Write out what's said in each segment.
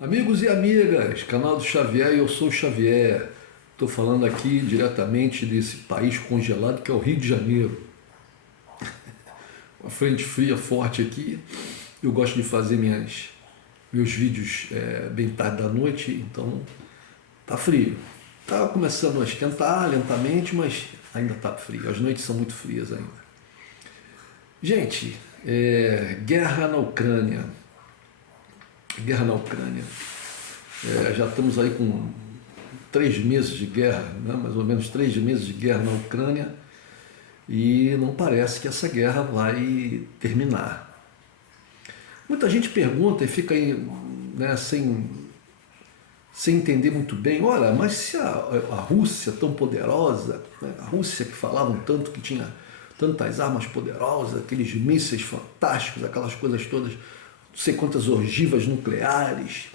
Amigos e amigas, canal do Xavier, eu sou o Xavier. Estou falando aqui diretamente desse país congelado que é o Rio de Janeiro. Uma frente fria forte aqui. Eu gosto de fazer meus vídeos bem tarde da noite, então tá frio. Tá começando a esquentar lentamente, mas ainda tá frio. As noites são muito frias ainda. Gente, guerra na Ucrânia. Guerra na Ucrânia. Já estamos aí com 3 meses de guerra, né? Mais ou menos 3 meses de guerra na Ucrânia, e não parece que essa guerra vai terminar. Muita gente pergunta e fica aí, né, sem entender muito bem, olha, mas se a Rússia tão poderosa, né, a Rússia que falavam tanto que tinha tantas armas poderosas, aqueles mísseis fantásticos, aquelas coisas todas, não sei quantas ogivas nucleares,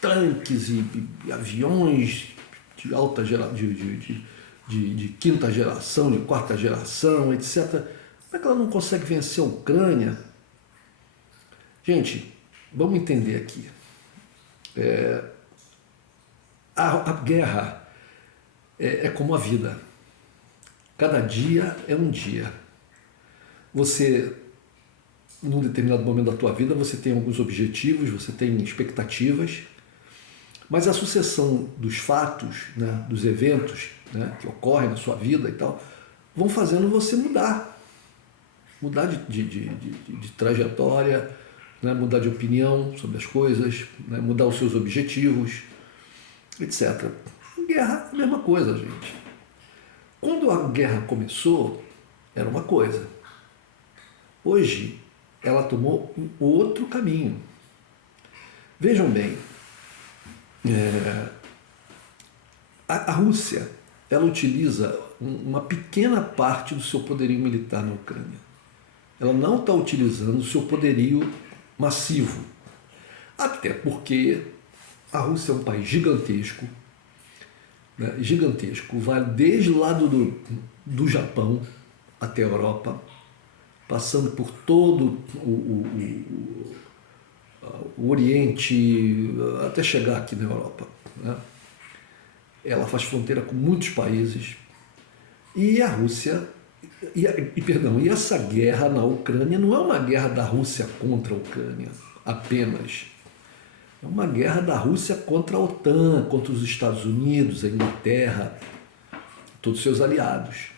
tanques e aviões de alta geração, de quinta geração, de quarta geração, etc. Como é que ela não consegue vencer a Ucrânia? Gente, vamos entender aqui. A guerra é como a vida. Cada dia é um dia. Você, num determinado momento da tua vida, você tem alguns objetivos, você tem expectativas, mas a sucessão dos fatos, né, dos eventos, né, que ocorrem na sua vida e tal, vão fazendo você mudar de trajetória, né, mudar de opinião sobre as coisas, né, mudar os seus objetivos, etc. Guerra é a mesma coisa, gente. Quando a guerra começou, era uma coisa. Hoje, ela tomou um outro caminho. Vejam bem, a Rússia, ela utiliza uma pequena parte do seu poderio militar na Ucrânia. Ela não está utilizando o seu poderio massivo. Até porque a Rússia é um país gigantesco, né, gigantesco, vai desde o lado do Japão até a Europa, passando por todo o Oriente, até chegar aqui na Europa, né? Ela faz fronteira com muitos países, e a Rússia, e essa guerra na Ucrânia não é uma guerra da Rússia contra a Ucrânia apenas, é uma guerra da Rússia contra a OTAN, contra os Estados Unidos, a Inglaterra, todos os seus aliados.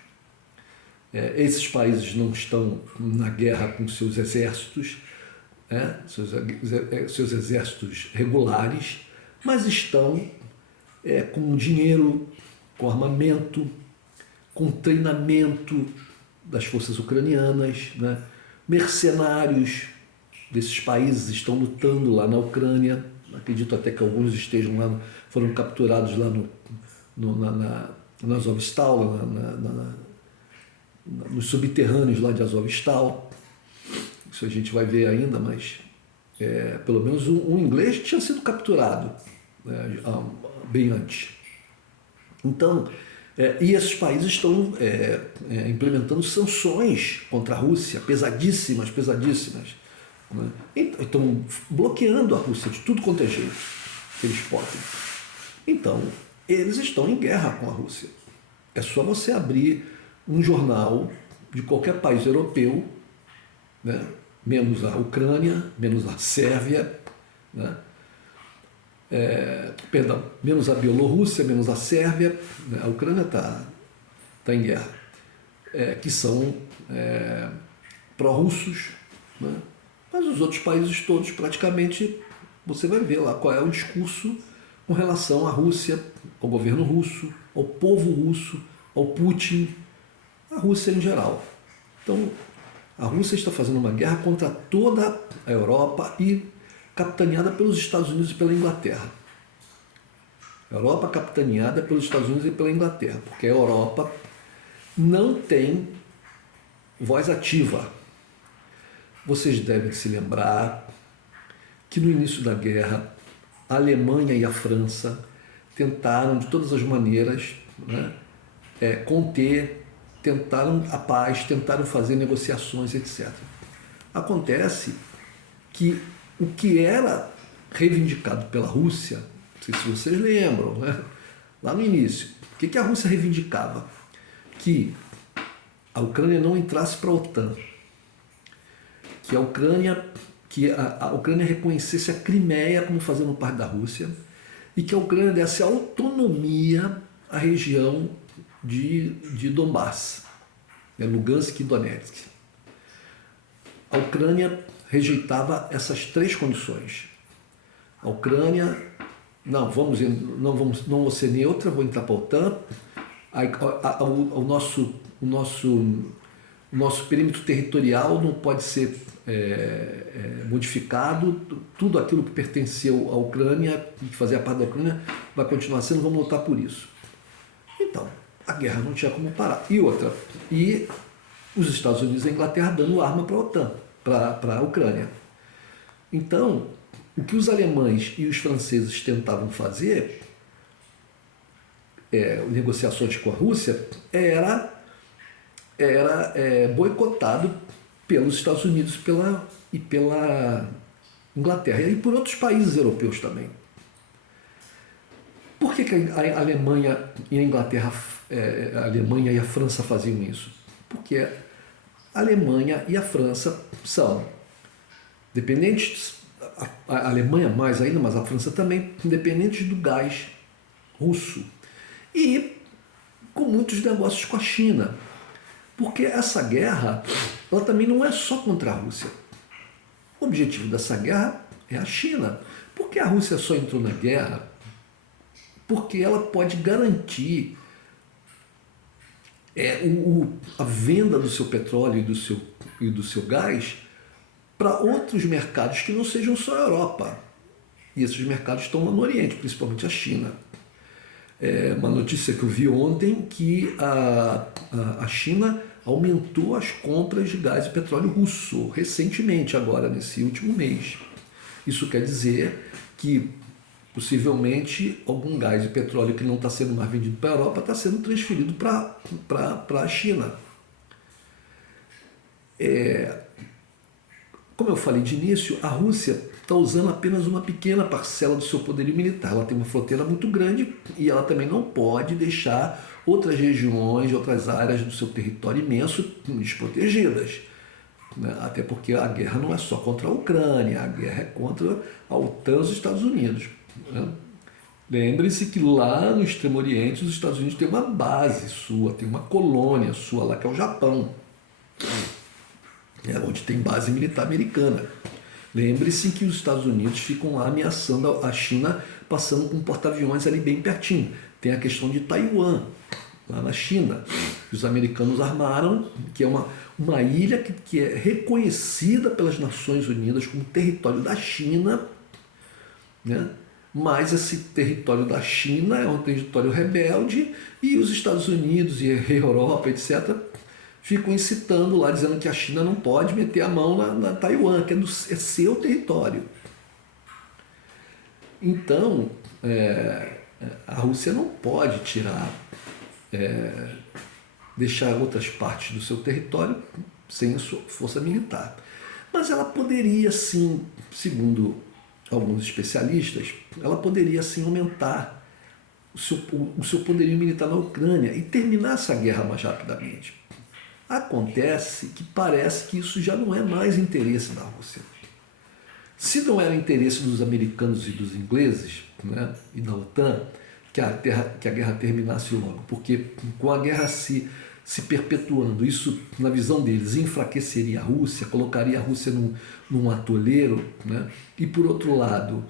Esses países não estão na guerra com seus exércitos, seus exércitos regulares, mas estão com dinheiro, com armamento, com treinamento das forças ucranianas, né? Mercenários desses países estão lutando lá na Ucrânia. Acredito até que alguns estejam lá, foram capturados lá na Azovstal, nos subterrâneos lá de Azovstal. Isso a gente vai ver ainda, mas pelo menos um inglês tinha sido capturado, né, bem antes. Então, e esses países estão implementando sanções contra a Rússia, pesadíssimas, né? Estão bloqueando a Rússia de tudo quanto é jeito que eles podem. Então, eles estão em guerra com a Rússia. É só você abrir um jornal de qualquer país europeu, né? Menos a Ucrânia, menos a Sérvia, né? Menos a Bielorrússia, menos a Sérvia, né? A Ucrânia está em guerra, que são pró-russos, né? Mas os outros países todos, praticamente, você vai ver lá qual é o discurso com relação à Rússia, ao governo russo, ao povo russo, ao Putin, a Rússia em geral. Então, a Rússia está fazendo uma guerra contra toda a Europa e capitaneada pelos Estados Unidos e pela Inglaterra. A Europa capitaneada pelos Estados Unidos e pela Inglaterra, porque a Europa não tem voz ativa. Vocês devem se lembrar que no início da guerra, a Alemanha e a França tentaram de todas as maneiras, né, conter, tentaram a paz, tentaram fazer negociações, etc. Acontece que o que era reivindicado pela Rússia, não sei se vocês lembram, né? Lá no início, o que a Rússia reivindicava? Que a Ucrânia não entrasse para a OTAN, que a Ucrânia reconhecesse a Crimeia como fazendo parte da Rússia e que a Ucrânia desse autonomia à região de Donbass, né, Lugansk e Donetsk. A Ucrânia rejeitava essas três condições. A Ucrânia, não vou ser neutra, vou entrar para a OTAN. O nosso perímetro territorial não pode ser modificado, tudo aquilo que pertenceu à Ucrânia, que fazia parte da Ucrânia, vai continuar sendo, vamos lutar por isso. Então, a guerra não tinha como parar. E os Estados Unidos e a Inglaterra dando arma para a OTAN, para a Ucrânia. Então, o que os alemães e os franceses tentavam fazer, negociações com a Rússia, era boicotado pelos Estados Unidos e pela Inglaterra e por outros países europeus também. Por que a Alemanha e a Inglaterra, a Alemanha e a França faziam isso? Porque a Alemanha e a França são dependentes, a Alemanha mais ainda, mas a França também, dependentes do gás russo e com muitos negócios com a China. Porque essa guerra, ela também não é só contra a Rússia. O objetivo dessa guerra é a China. Por que a Rússia só entrou na guerra? Porque ela pode garantir a venda do seu petróleo e do seu gás para outros mercados que não sejam só a Europa. E esses mercados estão lá no Oriente, principalmente a China. Uma notícia que eu vi ontem que a China aumentou as compras de gás e petróleo russo recentemente, agora nesse último mês. Isso quer dizer que possivelmente algum gás e petróleo que não está sendo mais vendido para a Europa está sendo transferido para a China. Como eu falei de início, a Rússia está usando apenas uma pequena parcela do seu poderio militar. Ela tem uma fronteira muito grande e ela também não pode deixar outras regiões, outras áreas do seu território imenso desprotegidas. Até porque a guerra não é só contra a Ucrânia, a guerra é contra a OTAN e os Estados Unidos. Lembre-se que lá no Extremo Oriente os Estados Unidos têm uma base sua, tem uma colônia sua lá que é o Japão, onde tem base militar americana. Lembre-se que os Estados Unidos ficam lá ameaçando a China, passando com porta-aviões ali bem pertinho. Tem a questão de Taiwan, lá na China, que os americanos armaram, que é uma ilha que é reconhecida pelas Nações Unidas como território da China, né? Mas esse território da China é um território rebelde e os Estados Unidos e a Europa, etc., ficam incitando lá, dizendo que a China não pode meter a mão na Taiwan, que é seu território. Então, a Rússia não pode deixar outras partes do seu território sem sua força militar. Mas ela poderia sim, segundo alguns especialistas, ela poderia sim aumentar o seu poderio militar na Ucrânia e terminar essa guerra mais rapidamente. Acontece que parece que isso já não é mais interesse da Rússia. Se não era interesse dos americanos e dos ingleses, né, e da OTAN, que a guerra terminasse logo, porque com a guerra se perpetuando, isso, na visão deles, enfraqueceria a Rússia, colocaria a Rússia num atoleiro, né, e, por outro lado,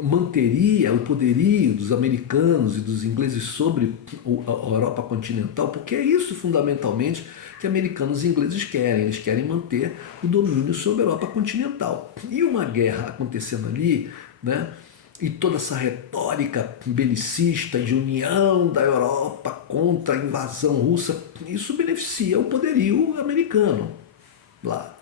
manteria o poderio dos americanos e dos ingleses sobre a Europa continental, porque é isso fundamentalmente que americanos e ingleses querem. Eles querem manter o domínio sobre a Europa continental. E uma guerra acontecendo ali, né, e toda essa retórica belicista de união da Europa contra a invasão russa, isso beneficia o poderio americano lá,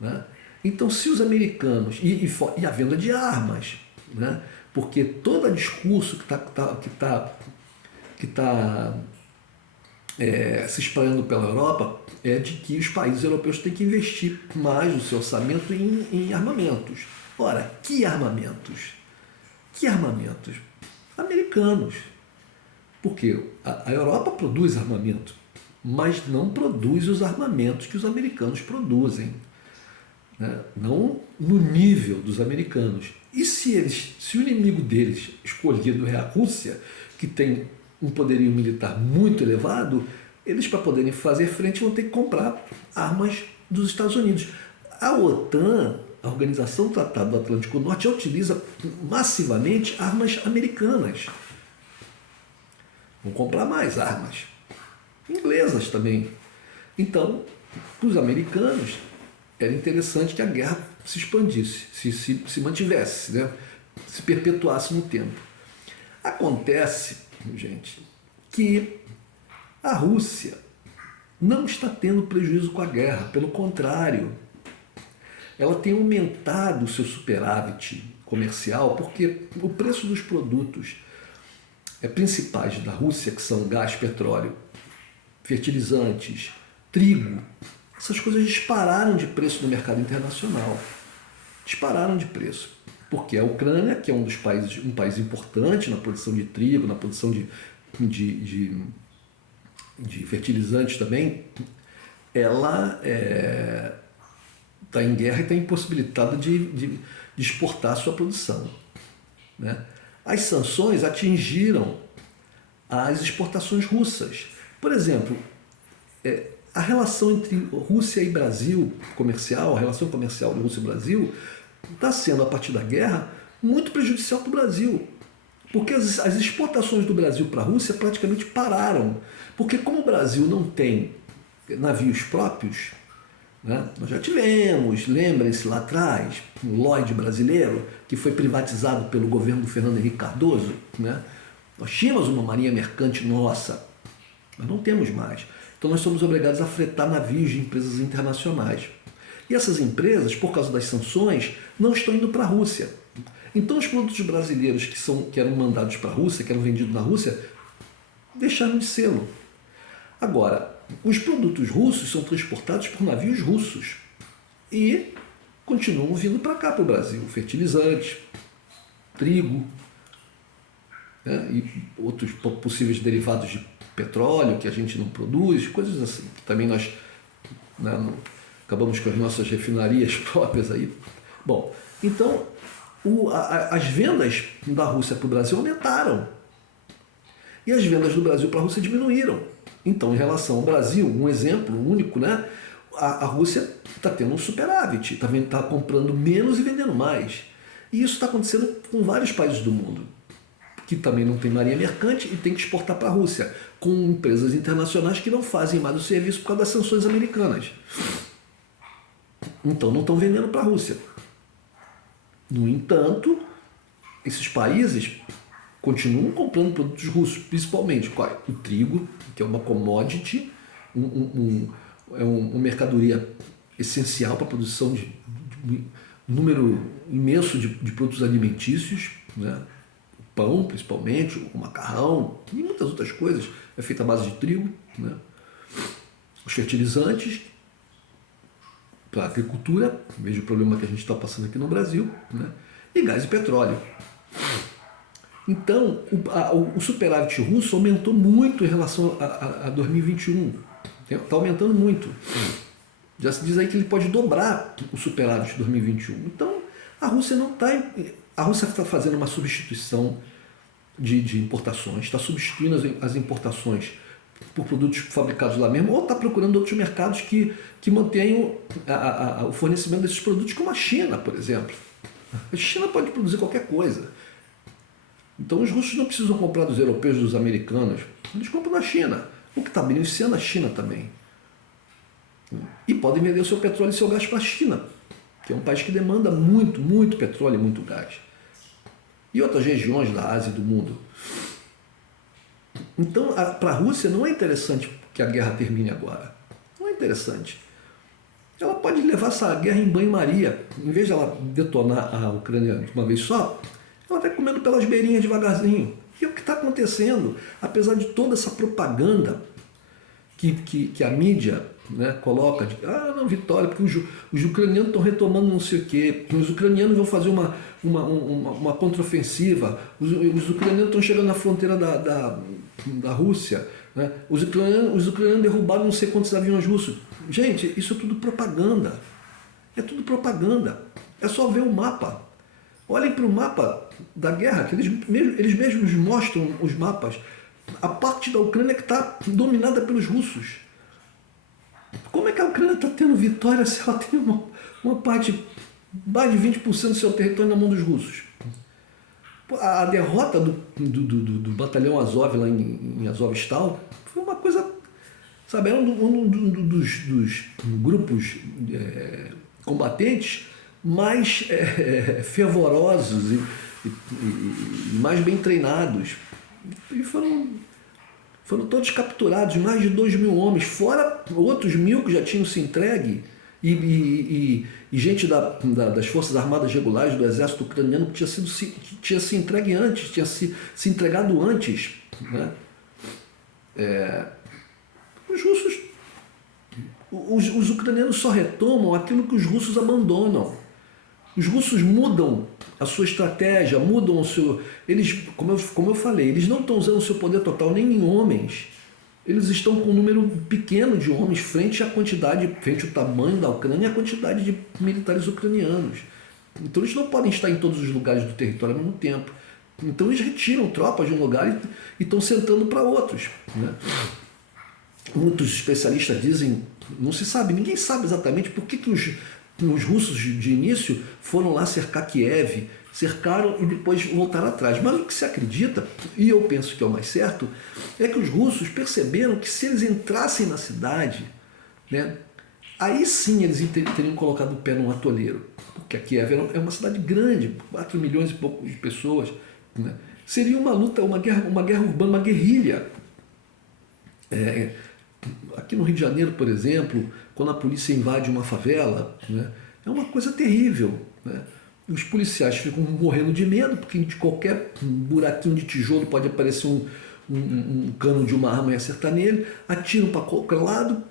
né? Então, se os americanos, e a venda de armas, né? Porque todo discurso que está se espalhando pela Europa é de que os países europeus têm que investir mais no seu orçamento em armamentos. Ora, que armamentos? Que armamentos? Americanos. Porque a Europa produz armamento, mas não produz os armamentos que os americanos produzem, né? Não no nível dos americanos. E se o inimigo deles escolhido é a Rússia, que tem um poderio militar muito elevado, eles, para poderem fazer frente, vão ter que comprar armas dos Estados Unidos. A OTAN, a Organização do Tratado do Atlântico Norte, utiliza massivamente armas americanas. Vão comprar mais armas. Inglesas também. Então, para os americanos, era interessante que a guerra se expandisse, se mantivesse, né? Se perpetuasse no tempo. Acontece, gente, que a Rússia não está tendo prejuízo com a guerra, pelo contrário, ela tem aumentado o seu superávit comercial, porque o preço dos produtos principais da Rússia, que são gás, petróleo, fertilizantes, trigo, essas coisas dispararam de preço no mercado internacional. Dispararam de preço. Porque a Ucrânia, que é um país importante na produção de trigo, na produção de fertilizantes também, ela está em guerra e está impossibilitada de exportar a sua produção, né? As sanções atingiram as exportações russas. Por exemplo, a relação entre Rússia e Brasil comercial, a relação comercial de Rússia e Brasil, está sendo, a partir da guerra, muito prejudicial para o Brasil. Porque as exportações do Brasil para a Rússia praticamente pararam. Porque como o Brasil não tem navios próprios, né, nós já tivemos, lembrem-se lá atrás, o Lloyd brasileiro, que foi privatizado pelo governo do Fernando Henrique Cardoso, né? Nós tínhamos uma marinha mercante nossa, mas não temos mais. Então nós somos obrigados a fretar navios de empresas internacionais. E essas empresas, por causa das sanções, não estão indo para a Rússia. Então os produtos brasileiros que eram mandados para a Rússia, que eram vendidos na Rússia, deixaram de sê-lo. Agora, os produtos russos são transportados por navios russos e continuam vindo para cá, para o Brasil. Fertilizantes, trigo, né, e outros possíveis derivados de petróleo que a gente não produz, coisas assim. Também nós, né, acabamos com as nossas refinarias próprias aí. Bom, então as vendas da Rússia para o Brasil aumentaram e as vendas do Brasil para a Rússia diminuíram. Então, em relação ao Brasil, um exemplo único, né? A Rússia está tendo um superávit, está comprando menos e vendendo mais. E isso está acontecendo com vários países do mundo, que também não tem marinha mercante e tem que exportar para a Rússia, com empresas internacionais que não fazem mais o serviço por causa das sanções americanas. Então, não estão vendendo para a Rússia. No entanto, esses países continuam comprando produtos russos, principalmente o trigo, que é uma commodity, uma mercadoria essencial para a produção de um número imenso de produtos alimentícios, né? O pão, principalmente, o macarrão e muitas outras coisas, é feita à base de trigo, né? Os fertilizantes para a agricultura, veja o problema que a gente está passando aqui no Brasil, né? E gás e petróleo. Então, o superávit russo aumentou muito em relação a 2021. Está aumentando muito. Já se diz aí que ele pode dobrar o superávit de 2021. Então, a Rússia não está... A Rússia está fazendo uma substituição de importações, está substituindo as importações por produtos fabricados lá mesmo, ou está procurando outros mercados que mantenham o fornecimento desses produtos, como a China, por exemplo. A China pode produzir qualquer coisa. Então os russos não precisam comprar dos europeus, dos americanos, eles compram na China, o que está beneficiando a China também. E podem vender o seu petróleo e seu gás para a China, que é um país que demanda muito, muito petróleo e muito gás. E outras regiões da Ásia e do mundo. Então, para a Rússia não é interessante que a guerra termine agora. Não é interessante. Ela pode levar essa guerra em banho-maria. Em vez de ela detonar a Ucrânia de uma vez só, ela vai comendo pelas beirinhas devagarzinho. E é o que está acontecendo. Apesar de toda essa propaganda que a mídia né, coloca, não, vitória, porque os ucranianos estão retomando não sei o quê, os ucranianos vão fazer uma contraofensiva, os ucranianos estão chegando na fronteira da Rússia, né, os ucranianos derrubaram não sei quantos aviões russos. Gente, isso é tudo propaganda. É tudo propaganda. É só ver o mapa. Olhem para o mapa da guerra, que eles mesmos mostram os mapas. A parte da Ucrânia que está dominada pelos russos. Como é que a Ucrânia está tendo vitória se ela tem uma parte, mais de 20% do seu território na mão dos russos? A derrota do batalhão Azov lá em Azovstal foi uma coisa, sabe, era um dos grupos combatentes mais fervorosos e mais bem treinados. E foram todos capturados, mais de 2.000 homens, fora outros 1.000 que já tinham se entregue, e gente das Forças Armadas Regulares, do Exército Ucraniano, que tinha se entregue antes, tinha se entregado antes. Né? Os ucranianos só retomam aquilo que os russos abandonam. Os russos mudam a sua estratégia, mudam o seu... Eles, como eu falei, eles não estão usando o seu poder total nem em homens. Eles estão com um número pequeno de homens frente ao tamanho da Ucrânia e à quantidade de militares ucranianos. Então eles não podem estar em todos os lugares do território ao mesmo tempo. Então eles retiram tropas de um lugar e estão sentando para outros. Né? Muitos especialistas dizem, não se sabe, ninguém sabe exatamente por que os russos de início foram lá cercar Kiev, cercaram e depois voltaram atrás. Mas o que se acredita, e eu penso que é o mais certo, é que os russos perceberam que se eles entrassem na cidade, né, aí sim eles teriam colocado o pé num atoleiro. Porque a Kiev é uma cidade grande, 4 milhões e pouco de pessoas. Né? Seria uma luta, uma guerra urbana, uma guerrilha. Aqui no Rio de Janeiro, por exemplo, quando a polícia invade uma favela, né, é uma coisa terrível. Né? Os policiais ficam morrendo de medo, porque de qualquer buraquinho de tijolo pode aparecer um cano de uma arma e acertar nele, atiram para qualquer lado,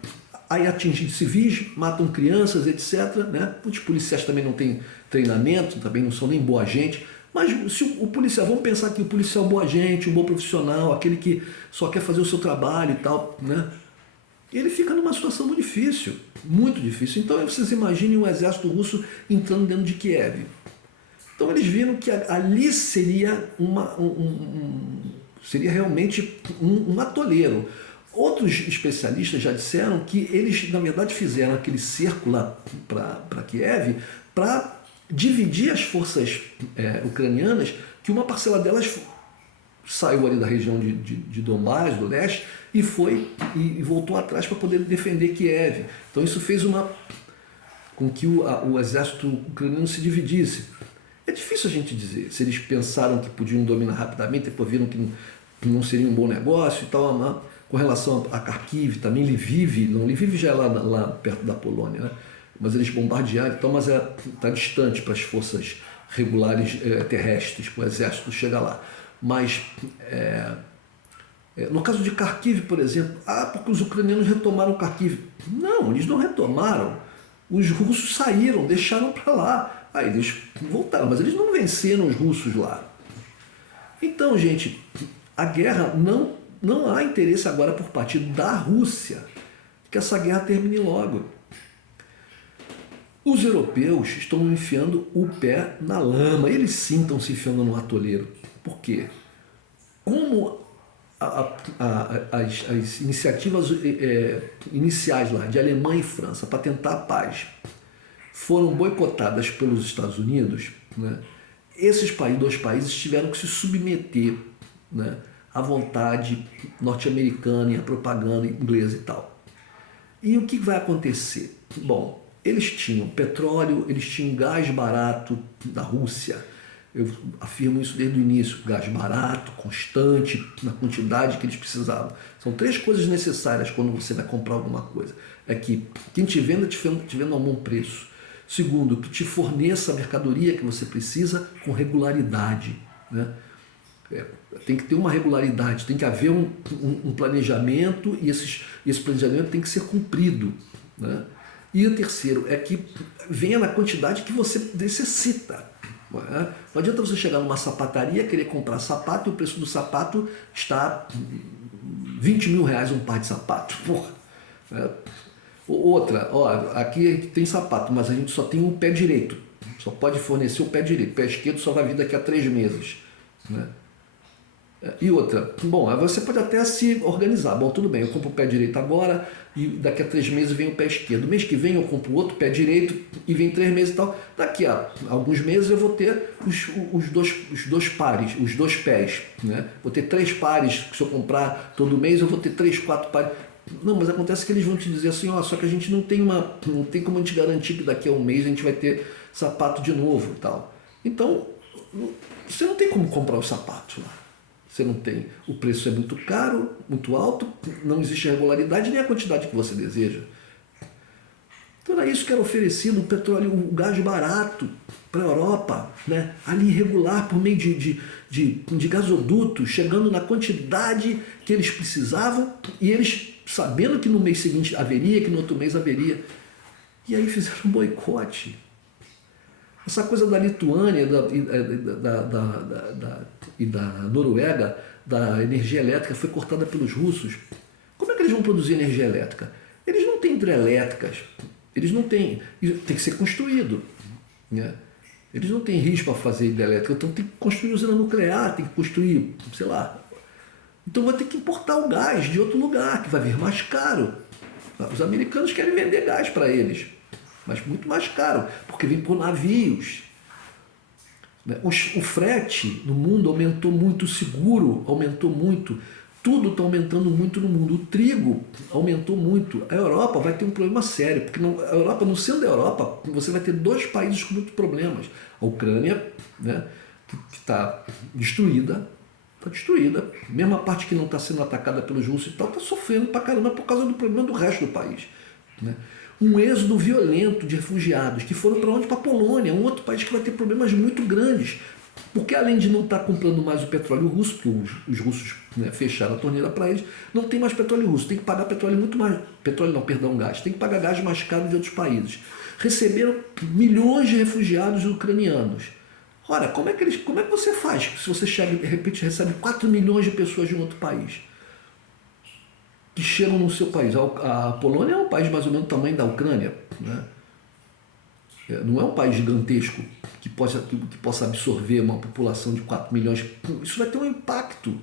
aí atingem civis, matam crianças, etc. Né? Os policiais também não têm treinamento, também não são nem boa gente. Mas se o policial, vamos pensar que o policial é um bom agente, um bom profissional, aquele que só quer fazer o seu trabalho e tal, né? Ele fica numa situação muito difícil, muito difícil. Então vocês imaginem o exército russo entrando dentro de Kiev. Então eles viram que ali seria seria realmente um atoleiro. Outros especialistas já disseram que eles, na verdade, fizeram aquele cerco lá para Kiev para dividir as forças ucranianas, que uma parcela delas saiu ali da região de Donbás, do leste, e voltou atrás para poder defender Kiev. Então isso fez com que o exército ucraniano se dividisse. É difícil a gente dizer se eles pensaram que podiam dominar rapidamente, depois viram que não seria um bom negócio e tal. Com relação a Kharkiv, também Lviv já é lá perto da Polônia, né? Mas eles bombardearam, então, mas está distante para as forças regulares terrestres, para o exército chegar lá. Mas no caso de Kharkiv, por exemplo, porque os ucranianos retomaram Kharkiv. Não, eles não retomaram. Os russos saíram, deixaram para lá. Aí eles voltaram, mas eles não venceram os russos lá. Então, gente, a guerra não há interesse agora por parte da Rússia que essa guerra termine logo. Os europeus estão enfiando o pé na lama, eles sim estão se enfiando no atoleiro. Por quê? Como as iniciativas iniciais lá de Alemanha e França para tentar a paz foram boicotadas pelos Estados Unidos, né? Esses dois países tiveram que se submeter, né, à vontade norte-americana e à propaganda inglesa e tal. E o que vai acontecer? Bom, eles tinham petróleo, eles tinham gás barato da Rússia. Eu afirmo isso desde o início: gás barato, constante, na quantidade que eles precisavam. São 3 coisas necessárias quando você vai comprar alguma coisa. É que quem te venda a um bom preço. Segundo, que te forneça a mercadoria que você precisa com regularidade. Né? Tem que ter uma regularidade, tem que haver um planejamento e esse planejamento tem que ser cumprido, né? E o terceiro é que venha na quantidade que você necessita. Não é? Não adianta você chegar numa sapataria, querer comprar sapato e o preço do sapato está 20 mil reais um par de sapato. Porra. Outra, ó, aqui a gente tem sapato, mas a gente só tem um pé direito. Só pode fornecer o pé direito. O pé esquerdo só vai vir daqui a 3 meses. Né? E outra, bom, você pode até se organizar. Bom, tudo bem, eu compro o pé direito agora e daqui a 3 meses vem o pé esquerdo. Mês que vem eu compro outro pé direito e vem 3 meses e tal. Daqui a alguns meses eu vou ter os dois pares, os dois pés. Né? Vou ter 3 pares, se eu comprar todo mês eu vou ter 3, 4 pares. Não, mas acontece que eles vão te dizer assim, ó, só que a gente não tem como a gente garantir que daqui a um mês a gente vai ter sapato de novo e tal. Então, você não tem como comprar o sapato lá. Você não tem. O preço é muito caro, muito alto, não existe regularidade nem a quantidade que você deseja. Então era isso que era oferecido, o petróleo, o gás barato para a Europa, né? Ali irregular por meio de gasodutos, chegando na quantidade que eles precisavam e eles sabendo que no mês seguinte haveria, que no outro mês haveria. E aí fizeram um boicote. Essa coisa da Lituânia e da Noruega, da energia elétrica, foi cortada pelos russos. Como é que eles vão produzir energia elétrica? Eles não têm hidrelétricas, eles não têm. Tem que ser construído. Né? Eles não têm risco para fazer hidrelétrica, então tem que construir usina nuclear, tem que construir, sei lá. Então vai ter que importar o gás de outro lugar, que vai vir mais caro. Os americanos querem vender gás para eles, mas muito mais caro, porque vem por navios. O frete no mundo aumentou muito, o seguro aumentou muito, tudo está aumentando muito no mundo. O trigo aumentou muito. A Europa vai ter um problema sério, porque a Europa, no centro da Europa, você vai ter 2 países com muitos problemas. A Ucrânia, né, que está destruída, mesmo a parte que não está sendo atacada pelos russos e tal, está sofrendo pra caramba por causa do problema do resto do país. Né? Um êxodo violento de refugiados que foram para onde? Para a Polônia, um outro país que vai ter problemas muito grandes, porque além de não estar comprando mais o petróleo russo, porque os russos, né, fecharam a torneira para eles, não tem mais petróleo russo, tem que pagar petróleo muito mais, gás, tem que pagar gás mais caro de outros países. Receberam milhões de refugiados ucranianos. Ora, como é que você faz se você chega, de repente recebe 4 milhões de pessoas de um outro país que chegam no seu país? A Polônia é um país mais ou menos do tamanho da Ucrânia, né? Não é um país gigantesco que possa absorver uma população de 4 milhões. Isso vai ter um impacto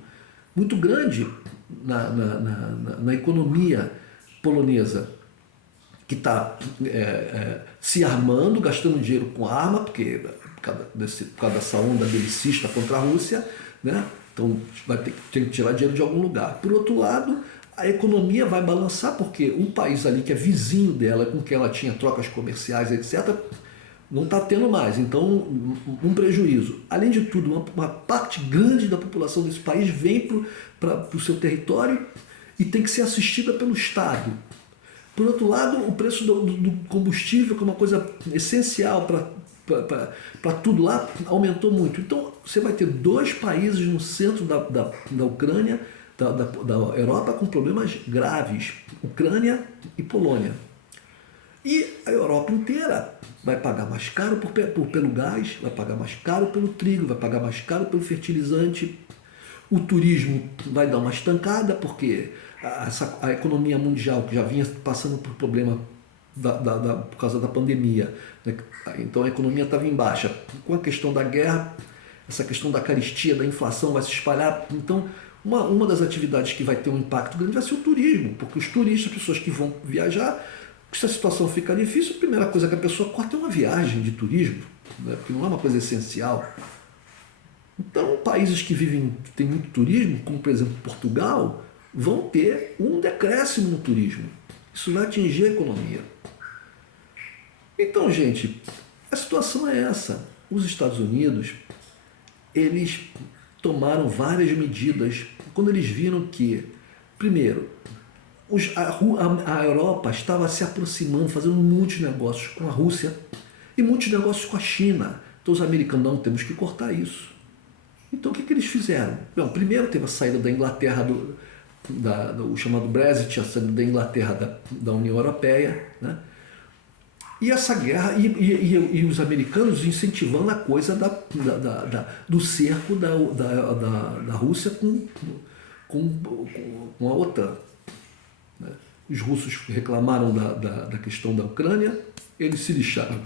muito grande na economia polonesa, que está se armando, gastando dinheiro com arma, porque por causa dessa onda belicista contra a Rússia, né? Então vai ter que tirar dinheiro de algum lugar. Por outro lado, a economia vai balançar, porque um país ali que é vizinho dela, com quem ela tinha trocas comerciais, etc., não está tendo mais. Então, um prejuízo. Além de tudo, uma parte grande da população desse país vem para o seu território e tem que ser assistida pelo Estado. Por outro lado, o preço do combustível, que é uma coisa essencial para tudo lá, aumentou muito. Então, você vai ter 2 países no centro da Ucrânia, da Europa, com problemas graves: Ucrânia e Polônia. E a Europa inteira vai pagar mais caro pelo gás, vai pagar mais caro pelo trigo, vai pagar mais caro pelo fertilizante. O turismo vai dar uma estancada, porque a economia mundial, que já vinha passando por problema por causa da pandemia, né? Então a economia estava em baixa. Com a questão da guerra, essa questão da carestia, da inflação vai se espalhar. Então, uma das atividades que vai ter um impacto grande vai ser o turismo, porque os turistas, as pessoas que vão viajar, se a situação fica difícil, a primeira coisa que a pessoa corta é uma viagem de turismo, né? Porque não é uma coisa essencial. Então, países que tem muito turismo, como por exemplo Portugal, vão ter um decréscimo no turismo. Isso vai atingir a economia. Então, gente, a situação é essa. Os Estados Unidos, eles tomaram várias medidas quando eles viram que, primeiro, a Europa estava se aproximando, fazendo muitos negócios com a Rússia e muitos negócios com a China. Então os americanos, não, temos que cortar isso. Então o que eles fizeram? Bom, primeiro teve a saída da Inglaterra, o chamado Brexit, a saída da Inglaterra da União Europeia, né? E essa guerra, e os americanos incentivando a coisa do cerco da Rússia com a OTAN. Né? Os russos reclamaram da questão da Ucrânia, eles se lixaram.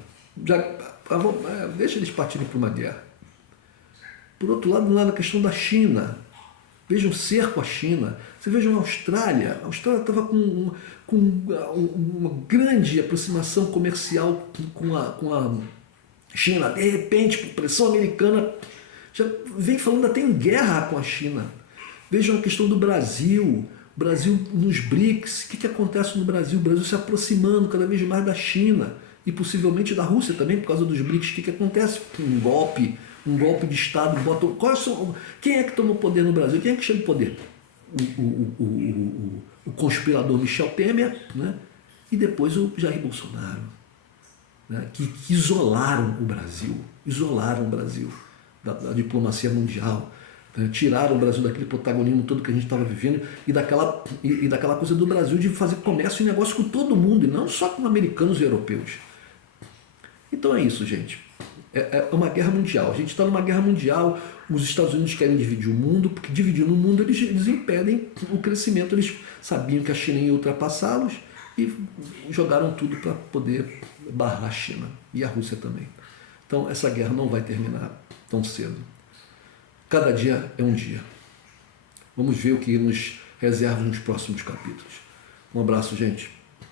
Deixa eles partirem para uma guerra. Por outro lado, lá na questão da China, vejam o cerco à China. Você veja a Austrália estava com uma grande aproximação comercial com a China. De repente, por pressão americana, já vem falando até em guerra com a China. Vejam a questão do Brasil. O Brasil nos BRICS. O que acontece no Brasil? O Brasil se aproximando cada vez mais da China e possivelmente da Rússia também, por causa dos BRICS. O que acontece? Um golpe de Estado. Quem é que toma o poder no Brasil? Quem é que chega no poder? O conspirador Michel Temer, né? E depois o Jair Bolsonaro, né? que isolaram o Brasil da diplomacia mundial, né? Tiraram o Brasil daquele protagonismo todo que a gente estava vivendo e daquela coisa do Brasil de fazer comércio e negócio com todo mundo, e não só com americanos e europeus. Então é isso, gente. É uma guerra mundial. A gente está numa guerra mundial. Os Estados Unidos querem dividir o mundo, porque dividindo o mundo eles impedem o crescimento. Eles sabiam que a China ia ultrapassá-los e jogaram tudo para poder barrar a China e a Rússia também. Então essa guerra não vai terminar tão cedo. Cada dia é um dia. Vamos ver o que nos reserva nos próximos capítulos. Um abraço, gente.